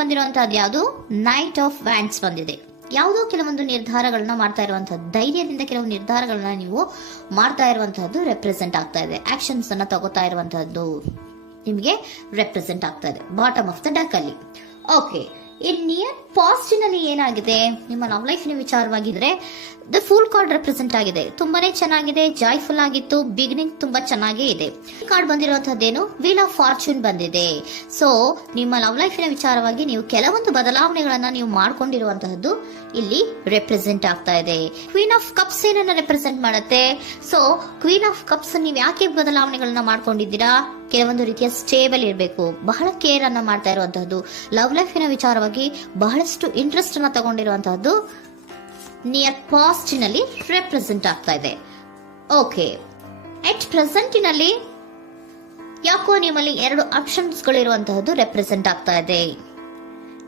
ಬಂದಿರುವಂತಹದ್ದು ಯಾವುದು? Knight of wands ಬಂದಿದೆ. ಯಾವುದೋ ಕೆಲವೊಂದು ನಿರ್ಧಾರಗಳನ್ನ ಮಾಡ್ತಾ ಇರುವಂತಹದ್ದು, ಧೈರ್ಯದಿಂದ ಕೆಲವು ನಿರ್ಧಾರಗಳನ್ನ ನೀವು ಮಾಡ್ತಾ ಇರುವಂತಹದ್ದು ರೆಪ್ರೆಸೆಂಟ್ ಆಗ್ತಾ ಇದೆ. ಆಕ್ಷನ್ಸ್ ಅನ್ನ ತಗೋತಾ ಇರುವಂತಹದ್ದು ನಿಮಗೆ ರೆಪ್ರೆಸೆಂಟ್ ಆಗ್ತಾ ಇದೆ ಬಾಟಮ್ ಆಫ್ ದ ಡಕ್ ಅಲ್ಲಿ. ಓಕೆ, ಇನ್ ನಿಯರ್ ಪಾಸ್ಟಿನಲ್ಲಿ ಏನಾಗಿದೆ? ನಿಮ್ಮ ಲವ್ ಲೈಫಿನ ವಿಚಾರವಾಗಿದ್ರೆ ದ ಫೂಲ್ ಕಾರ್ಡ್ ರೆಪ್ರೆಸೆಂಟ್ ಆಗಿದೆ. ತುಂಬಾನೇ ಚೆನ್ನಾಗಿದೆ, ಜಾಯ್ಫುಲ್ ಆಗಿತ್ತು, ಬಿಗಿನಿಂಗ್ ತುಂಬಾ ಚೆನ್ನಾಗೇ ಇದೆ. ಕಾರ್ಡ್ ಬಂದಿರುವಂತಹದ್ದೇನು? ವೀಲ್ ಆಫ್ ಫಾರ್ಚೂನ್ ಬಂದಿದೆ. ಸೊ ನಿಮ್ಮ ಲವ್ ಲೈಫಿನ ವಿಚಾರವಾಗಿ ನೀವು ಕೆಲವೊಂದು ಬದಲಾವಣೆಗಳನ್ನ ನೀವು ಮಾಡ್ಕೊಂಡಿರುವಂತಹದ್ದು ಇಲ್ಲಿ ರೆಪ್ರೆಸೆಂಟ್ ಆಗ್ತಾ ಇದೆ. ಕ್ವೀನ್ ಆಫ್ ಕಪ್ಸ್ ಏನನ್ನ ರೆಪ್ರೆಸೆಂಟ್ ಮಾಡುತ್ತೆ? ಸೊ ಕ್ವೀನ್ ಆಫ್ ಕಪ್ಸ್ ನೀವು ಯಾಕೆ ಬದಲಾವಣೆಗಳನ್ನ ಮಾಡ್ಕೊಂಡಿದ್ದೀರಾ? ಕೆಲವೊಂದು ರೀತಿಯ ಸ್ಟೇಬಲ್ ಇರಬೇಕು, ಬಹಳ ಕೇರ್ ಅನ್ನ ಮಾಡ್ತಾ ಇರುವಂತಹದ್ದು, ಲವ್ ಲೈಫಿನ ವಿಚಾರವಾಗಿ ಬಹಳಷ್ಟು ಇಂಟ್ರೆಸ್ಟ್ ಅನ್ನ ತಗೊಂಡಿರುವಂತಹದ್ದು ನಿಯರ್ ಪಾಸ್ಟಿನಲ್ಲಿ ರೆಪ್ರೆಸೆಂಟ್ ಆಗ್ತಾ ಇದೆ. ಓಕೆ, ಎಟ್ ಪ್ರೆಸೆಂಟಿನಲ್ಲಿ ಯಾಕೋ ನಿಮ್ಮಲ್ಲಿ 2 ಆಪ್ಷನ್ಸ್ಗಳಿರುವಂತಹದ್ದು ರೆಪ್ರೆಸೆಂಟ್ ಆಗ್ತಾ ಇದೆ.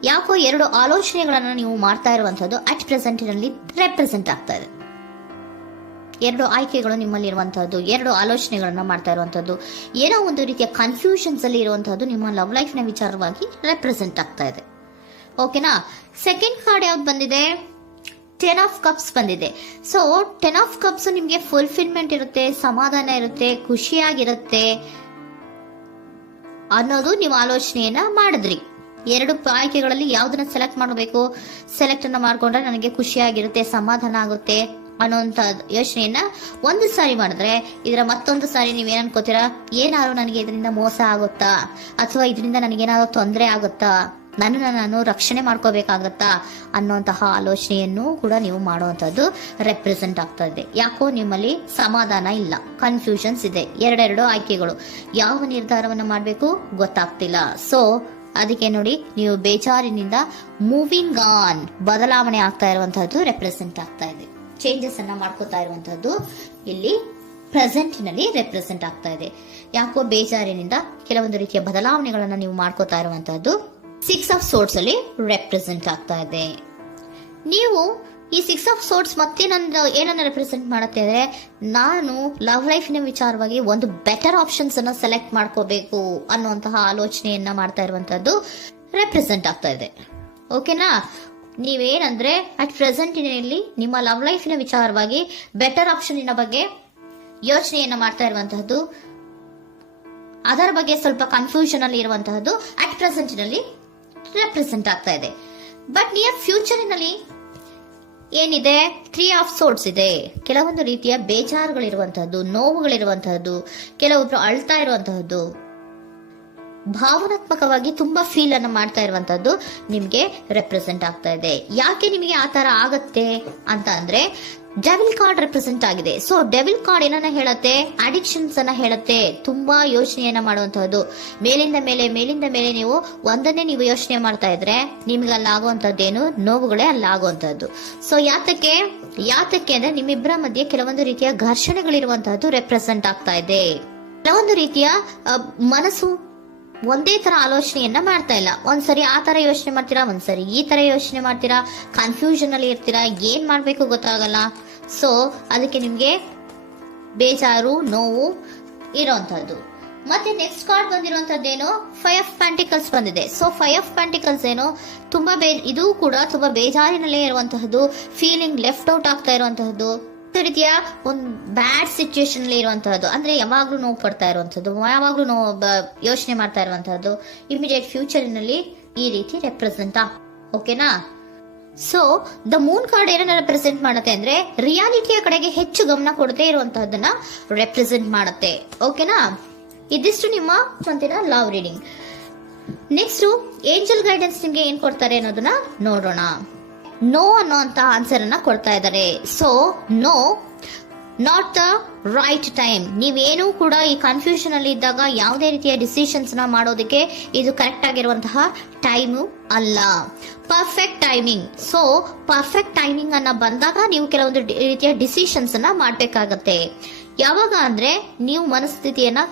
ಯಾಕೋ 2 ಆಲೋಚನೆಗಳನ್ನ ನೀವು ಮಾಡ್ತಾ ಇರುವಂತಹದ್ದು ಅಟ್ ಪ್ರೆಸೆಂಟಿನಲ್ಲಿ ರೆಪ್ರೆಸೆಂಟ್ ಆಗ್ತಾ ಇದೆ. 2 ಆಯ್ಕೆಗಳು ನಿಮ್ಮಲ್ಲಿ ಇರುವಂತಹದ್ದು, 2 ಆಲೋಚನೆಗಳನ್ನ ಮಾಡ್ತಾ ಇರುವಂತಹದ್ದು, ಏನೋ ಒಂದು ರೀತಿಯ ಕನ್ಫ್ಯೂಷನ್ಸ್ ಅಲ್ಲಿ ಇರುವಂತಹದ್ದು ನಿಮ್ಮ ಲವ್ ಲೈಫ್ ನ ವಿಚಾರವಾಗಿ ರೆಪ್ರೆಸೆಂಟ್ ಆಗ್ತಾ ಇದೆ. ಓಕೆನಾ? ಸೆಕೆಂಡ್ ಕಾರ್ಡ್ ಯಾವ್ದು ಬಂದಿದೆ? 10 ಆಫ್ ಕಪ್ಸ್ ಬಂದಿದೆ. ಸೊ 10 ಆಫ್ ಕಪ್ಸ್ ನಿಮ್ಗೆ ಫುಲ್ಫಿಲ್ಮೆಂಟ್ ಇರುತ್ತೆ, ಸಮಾಧಾನ ಇರುತ್ತೆ, ಖುಷಿಯಾಗಿರುತ್ತೆ ಅನ್ನೋದು ನೀವು ಆಲೋಚನೆಯನ್ನ ಮಾಡಿದ್ರಿ. 2 ಆಯ್ಕೆಗಳಲ್ಲಿ ಯಾವ್ದನ್ನ ಸೆಲೆಕ್ಟ್ ಮಾಡಬೇಕು? ಸೆಲೆಕ್ಟ್ ಅನ್ನ ಮಾಡ್ಕೊಂಡ್ರೆ ನನಗೆ ಖುಷಿಯಾಗಿರುತ್ತೆ, ಸಮಾಧಾನ ಆಗುತ್ತೆ ಅನ್ನೋಂತ ಯೋಚನೆಯನ್ನ ಒಂದು ಸಾರಿ ಮಾಡಿದ್ರೆ, ಇದರ ಮತ್ತೊಂದು ಸಾರಿ ನೀವ್ ಏನ್ ಅನ್ಕೋತೀರಾ? ಏನಾದ್ರು ನನಗೆ ಇದರಿಂದ ಮೋಸ ಆಗುತ್ತಾ, ಅಥವಾ ಇದರಿಂದ ನನಗೇನಾದ್ರು ತೊಂದರೆ ಆಗುತ್ತಾ, ನನ್ನನ್ನು ನಾನು ರಕ್ಷಣೆ ಮಾಡ್ಕೋಬೇಕಾಗತ್ತಾ ಅನ್ನೋಂತಹ ಆಲೋಚನೆಯನ್ನು ಕೂಡ ನೀವು ಮಾಡುವಂತದ್ದು ರೆಪ್ರೆಸೆಂಟ್ ಆಗ್ತಾ ಇದೆ. ಯಾಕೋ ನಿಮ್ಮಲ್ಲಿ ಸಮಾಧಾನ ಇಲ್ಲ, ಕನ್ಫ್ಯೂಷನ್ಸ್ ಇದೆ, 2 ಆಯ್ಕೆಗಳು, ಯಾವ ನಿರ್ಧಾರವನ್ನು ಮಾಡಬೇಕು ಗೊತ್ತಾಗ್ತಿಲ್ಲ. ಸೊ ಅದಕ್ಕೆ ನೋಡಿ, ನೀವು ಬೇಜಾರಿನಿಂದ ಮೂವಿಂಗ್ ಆನ್, ಬದಲಾವಣೆ ಆಗ್ತಾ ಇರುವಂತಹದ್ದು ರೆಪ್ರೆಸೆಂಟ್ ಆಗ್ತಾ ಇದೆ. ಚೇಂಜಸ್ ಅನ್ನ ಮಾಡ್ಕೋತಾ ಇರುವಂತಹದ್ದು ಇಲ್ಲಿ ಪ್ರೆಸೆಂಟಿನಲ್ಲಿ ರೆಪ್ರೆಸೆಂಟ್ ಆಗ್ತಾ ಇದೆ. ಯಾಕೋ ಬೇಜಾರಿನಿಂದ ಕೆಲವೊಂದು ರೀತಿಯ ಬದಲಾವಣೆಗಳನ್ನ ನೀವು ಮಾಡ್ಕೋತಾ ಇರುವಂತಹದ್ದು 6 ಆಫ್ ಸೋರ್ಟ್ಸ್ ಅಲ್ಲಿ ರೆಪ್ರೆಸೆಂಟ್ ಆಗ್ತಾ ಇದೆ. ನೀವು ಈ 6 ಆಫ್ ಸೋರ್ಟ್ಸ್ ಮತ್ತೆ ಏನನ್ನ ರೆಪ್ರೆಸೆಂಟ್ ಮಾಡುತ್ತೆ ಅಂದ್ರೆ, ನಾನು ಲವ್ ಲೈಫಿನ ವಿಚಾರವಾಗಿ ಒಂದು ಬೆಟರ್ ಆಪ್ಷನ್ಸ್ ಅನ್ನ ಸೆಲೆಕ್ಟ್ ಮಾಡ್ಕೋಬೇಕು ಅನ್ನುವಂತಹ ಆಲೋಚನೆಯನ್ನ ಮಾಡ್ತಾ ಇರುವಂತಹದ್ದು ರೆಪ್ರೆಸೆಂಟ್ ಆಗ್ತಾ ಇದೆ. ಓಕೆನಾ? ನೀವೇನಂದ್ರೆ ಅಟ್ ಪ್ರೆಸೆಂಟಿನಲ್ಲಿ ನಿಮ್ಮ ಲವ್ ಲೈಫಿನ ವಿಚಾರವಾಗಿ ಬೆಟರ್ ಆಪ್ಷನ್ ಬಗ್ಗೆ ಯೋಚನೆಯನ್ನ ಮಾಡ್ತಾ ಇರುವಂತಹದ್ದು, ಅದರ ಬಗ್ಗೆ ಸ್ವಲ್ಪ ಕನ್ಫ್ಯೂಷನ್ ಅಲ್ಲಿ ಇರುವಂತಹದ್ದು ಅಟ್ ಪ್ರೆಸೆಂಟಿನಲ್ಲಿ ರೆಪ್ರೆಸೆಂಟ್ ಆಗ್ತಾ ಇದೆ. ಬಟ್ ನಿಯರ್ ಫ್ಯೂಚರಿನಲ್ಲಿ ಏನಿದೆ? 3 ಆಫ್ ಸೋರ್ಟ್ಸ್ ಇದೆ. ಕೆಲವೊಂದು ರೀತಿಯ ಬೇಜಾರುಗಳಿರುವಂತಹದ್ದು, ನೋವುಗಳಿರುವಂತಹದ್ದು, ಕೆಲವೊಬ್ರು ಅಳ್ತಾ ಇರುವಂತಹದ್ದು, ಭಾವನಾತ್ಮಕವಾಗಿ ತುಂಬಾ ಫೀಲ್ ಅನ್ನ ಮಾಡ್ತಾ ಇರುವಂತಹದ್ದು ನಿಮ್ಗೆ ರೆಪ್ರೆಸೆಂಟ್ ಆಗ್ತಾ ಇದೆ. ಯಾಕೆ ನಿಮಗೆ ಆ ತರ ಆಗತ್ತೆ ಅಂತ ಅಂದ್ರೆ, ಡೆವಿಲ್ ಕಾರ್ಡ್ ರೆಪ್ರೆಸೆಂಟ್ ಆಗಿದೆ. ಸೊ ಡೆವಿಲ್ ಕಾರ್ಡ್ ಏನನ್ನ ಹೇಳುತ್ತೆ? ಅಡಿಕ್ಷನ್ಸ್ ಅನ್ನ ಹೇಳುತ್ತೆ. ತುಂಬಾ ಯೋಚನೆಯನ್ನ ಮಾಡುವಂತಹದ್ದು, ಮೇಲಿಂದ ಮೇಲೆ ನೀವು ಒಂದನ್ನೇ ನೀವು ಯೋಚನೆ ಮಾಡ್ತಾ ಇದ್ರೆ ನಿಮ್ಗೆ ಅಲ್ಲಾಗುವಂತದ್ದೇನು? ನೋವುಗಳೇ ಅಲ್ಲಾಗುವಂತಹದ್ದು. ಸೊ ಯಾತಕ್ಕೆ ಅಂದ್ರೆ ನಿಮ್ಮಿಬ್ಬರ ಮಧ್ಯೆ ಕೆಲವೊಂದು ರೀತಿಯ ಘರ್ಷಣೆಗಳಿರುವಂತಹದ್ದು ರೆಪ್ರೆಸೆಂಟ್ ಆಗ್ತಾ ಇದೆ. ಕೆಲವೊಂದು ರೀತಿಯ ಮನಸ್ಸು ಒಂದೇ ತರ ಆಲೋಚನೆಯನ್ನ ಮಾಡ್ತಾ ಇಲ್ಲ. ಒಂದ್ಸರಿ ಆ ತರ ಯೋಚನೆ ಮಾಡ್ತೀರಾ, ಒಂದ್ಸರಿ ಈ ತರ ಯೋಚನೆ ಮಾಡ್ತೀರಾ, ಕನ್ಫ್ಯೂಷನ್ ಅಲ್ಲಿ ಇರ್ತೀರಾ, ಏನ್ ಮಾಡ್ಬೇಕು ಗೊತ್ತಾಗಲ್ಲ. ಸೊ ಅದಕ್ಕೆ ನಿಮ್ಗೆ ಬೇಜಾರು, ನೋವು ಇರೋಂಥದ್ದು. ಮತ್ತೆ ನೆಕ್ಸ್ಟ್ ಕಾರ್ಡ್ ಬಂದಿರುವಂತದ್ದೇನು? 5 ಆಫ್ ಪ್ಯಾಂಟಿಕಲ್ಸ್ ಬಂದಿದೆ. ಸೊ 5 ಆಫ್ ಪ್ಯಾಂಟಿಕಲ್ಸ್ ಏನು? ತುಂಬಾ ಇದು ಕೂಡ ತುಂಬಾ ಬೇಜಾರಿನಲ್ಲೇ ಇರುವಂತಹದ್ದು, ಫೀಲಿಂಗ್ ಲೆಫ್ಟ್ ಔಟ್ ಆಗ್ತಾ ಇರುವಂತಹದ್ದು, ರೀತಿಯ ಒಂದು ಬ್ಯಾಡ್ ಸಿಚುಯೇಷನ್ ಅಲ್ಲಿ ಇರುವಂತಹದ್ದು, ಅಂದ್ರೆ ಯಾವಾಗ್ಲೂ ನೋವು ಪಡ್ತಾ ಇರುವಂತಹದ್ದು, ಯಾವಾಗ್ಲೂ ಯೋಚನೆ ಮಾಡ್ತಾ ಇರುವಂತಹದ್ದು, ಇಮಿಡಿಯೇಟ್ ಫ್ಯೂಚರಿನಲ್ಲಿ ಈ ರೀತಿ ರೆಪ್ರೆಸೆಂಟ್. ಓಕೆನಾ? ಸೊ ದ ಮೂನ್ ಕಾರ್ಡ್ ಏನನ್ನ ರೆಪ್ರೆಸೆಂಟ್ ಮಾಡುತ್ತೆ ಅಂದ್ರೆ, ರಿಯಾಲಿಟಿಯ ಕಡೆಗೆ ಹೆಚ್ಚು ಗಮನ ಕೊಡದೇ ಇರುವಂತಹದನ್ನ ರೆಪ್ರೆಸೆಂಟ್ ಮಾಡುತ್ತೆ. ಓಕೆನಾ? ಇದಿಷ್ಟು ನಿಮ್ಮ love reading. Next angel guidance ನಿಮ್ಗೆ ಏನ್ ಕೊಡ್ತಾರೆ ಅನ್ನೋದನ್ನ ನೋಡೋಣ. ನೋ ಅನ್ನೋಂತ ಆನ್ಸರ್ ಅನ್ನ ಕೊಡ್ತಾ ಇದ್ದಾರೆ. So no, not the right time. ನೀವೇನು ಕೂಡ ಈ ಕನ್ಫ್ಯೂಷನ್ ಅಲ್ಲಿ ಇದ್ದಾಗ ಯಾವುದೇ ರೀತಿಯ ಡಿಸಿಷನ್ಸ್ ನ ಮಾಡೋದಕ್ಕೆ ಇದು ಕರೆಕ್ಟ್ ಆಗಿರುವಂತಹ ಟೈಮು ಅಲ್ಲ. Perfect timing. So perfect timing ಅನ್ನ ಬಂದಾಗ ನೀವು ಕೆಲವೊಂದು ರೀತಿಯ ಡಿಸಿಷನ್ಸ್ ಅನ್ನ ಮಾಡ್ಬೇಕಾಗತ್ತೆ. ಯಾವಾಗ ಅಂದ್ರೆ ನೀವು ಮನಸ್ಥಿತಿಯನ್ನ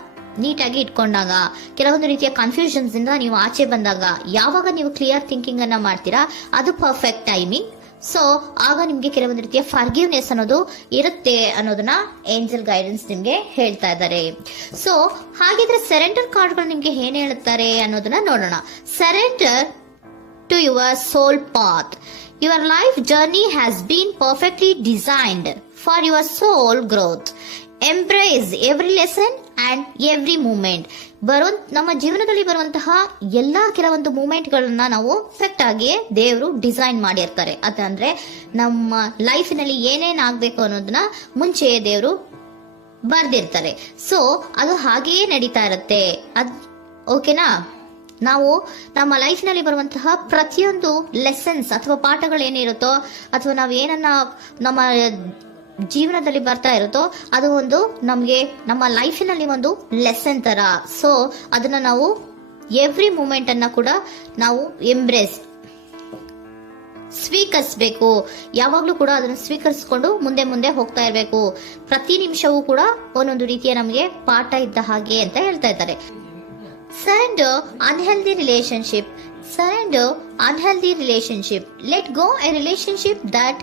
ನೀಟಾಗಿ ಇಟ್ಕೊಂಡಾಗ, ಕೆಲವೊಂದು ರೀತಿಯ ಕನ್ಫ್ಯೂಷನ್ಸ್ ಇಂದ ನೀವು ಆಚೆ ಬಂದಾಗ, ಯಾವಾಗ ನೀವು ಕ್ಲಿಯರ್ ಥಿಂಕಿಂಗ್ ಅನ್ನ ಮಾಡ್ತೀರಾ ಅದು ಪರ್ಫೆಕ್ಟ್ ಟೈಮಿಂಗ್. ಸೊ ಆಗ ನಿಮ್ಗೆ ಕೆಲವೊಂದು ರೀತಿಯ ಫರ್ಗಿವ್ನೆಸ್ ಅನ್ನೋದು ಇರುತ್ತೆ ಅನ್ನೋದನ್ನ ಏಂಜಲ್ ಗೈಡೆನ್ಸ್ ನಿಮ್ಗೆ ಹೇಳ್ತಾ ಇದ್ದಾರೆ. ಸೊ ಹಾಗಿದ್ರೆ ಸರೆಂಡರ್ ಕಾರ್ಡ್ಗಳು ನಿಮ್ಗೆ ಏನ್ ಹೇಳುತ್ತಾರೆ ಅನ್ನೋದನ್ನ ನೋಡೋಣ. Surrender to your soul path. Your life journey has been perfectly designed for your soul growth. Embrace every lesson and every moment. ನಮ್ಮ ಜೀವನದಲ್ಲಿ ಬರುವಂತಹ ಎಲ್ಲಾ ಕೆಲವೊಂದು ಮೂಮೆಂಟ್ಗಳನ್ನ ನಾವು ಪರ್ಫೆಕ್ಟ್ ಆಗಿ ದೇವರು ಡಿಸೈನ್ ಮಾಡಿರ್ತಾರೆ. ಅದಂದ್ರೆ ನಮ್ಮ ಲೈಫಿನಲ್ಲಿ ಏನೇನ್ ಆಗ್ಬೇಕು ಅನ್ನೋದನ್ನ ಮುಂಚೆಯೇ ದೇವರು ಬರ್ದಿರ್ತಾರೆ. ಸೊ ಅದು ಹಾಗೆಯೇ ನಡೀತಾ ಇರುತ್ತೆ. ಓಕೆನಾ? ನಾವು ನಮ್ಮ ಲೈಫ್ ನಲ್ಲಿ ಬರುವಂತಹ ಪ್ರತಿಯೊಂದು ಲೆಸನ್ಸ್ ಅಥವಾ ಪಾಠಗಳೇನಿರುತ್ತೋ ಅಥವಾ ನಾವು ಏನನ್ನ ನಮ್ಮ ಜೀವನದಲ್ಲಿ ಬರ್ತಾ ಇರುತ್ತೋ ಅದು ಒಂದು ನಮಗೆ ನಮ್ಮ ಲೈಫಿನಲ್ಲಿ ಒಂದು ಲೆಸನ್ ತರ. ಸೊ ಅದನ್ನ ನಾವು ಎವ್ರಿ ಮೂಮೆಂಟ್ ಅನ್ನ ಕೂಡ ನಾವು ಎಂಬ್ರೇಸ್ ಸ್ವೀಕರಿಸಬೇಕು. ಯಾವಾಗ್ಲೂ ಕೂಡ ಅದನ್ನು ಸ್ವೀಕರಿಸಿಕೊಂಡು ಮುಂದೆ ಮುಂದೆ ಹೋಗ್ತಾ ಇರಬೇಕು. ಪ್ರತಿ ನಿಮಿಷವೂ ಕೂಡ ಒಂದೊಂದು ರೀತಿಯ ನಮಗೆ ಪಾಠ ಇದ್ದ ಹಾಗೆ ಅಂತ ಹೇಳ್ತಾ ಇದ್ದಾರೆ. Surrender unhealthy relationship. Surrender unhealthy relationship. Let go a relationship that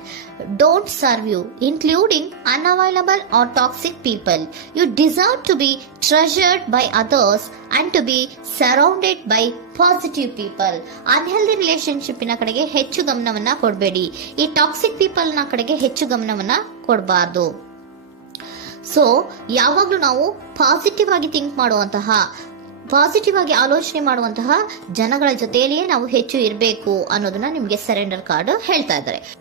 don't serve you, including unavailable or toxic people. You deserve to be treasured by others and to be surrounded by positive people. Unhealthy relationship ನ ಕಡೆಗೆ ಹೆಚ್ಚು ಗಮನವನ್ನ ಕೊಡಬೇಡಿ. ಈ toxic people ನ ಕಡೆಗೆ ಹೆಚ್ಚು ಗಮನವನ್ನ ಕೊಡಬಾರ್ದು. So ಯಾವಾಗ್ಲೂ ನಾವು ಪಾಸಿಟಿವ್ ಆಗಿ ಥಿಂಕ್ ಮಾಡುವಂತಹ, ಪಾಸಿಟಿವ್ ಆಗಿ ಆಲೋಚನೆ ಮಾಡುವಂತಹ ಜನಗಳ ಜೊತೆಯಲ್ಲಿಯೇ ನಾವು ಹೆಚ್ಚು ಇರಬೇಕು ಅನ್ನೋದನ್ನ ನಿಮಗೆ ಸರೆಂಡರ್ ಕಾರ್ಡ್ ಹೇಳ್ತಾ ಇದ್ದಾರೆ.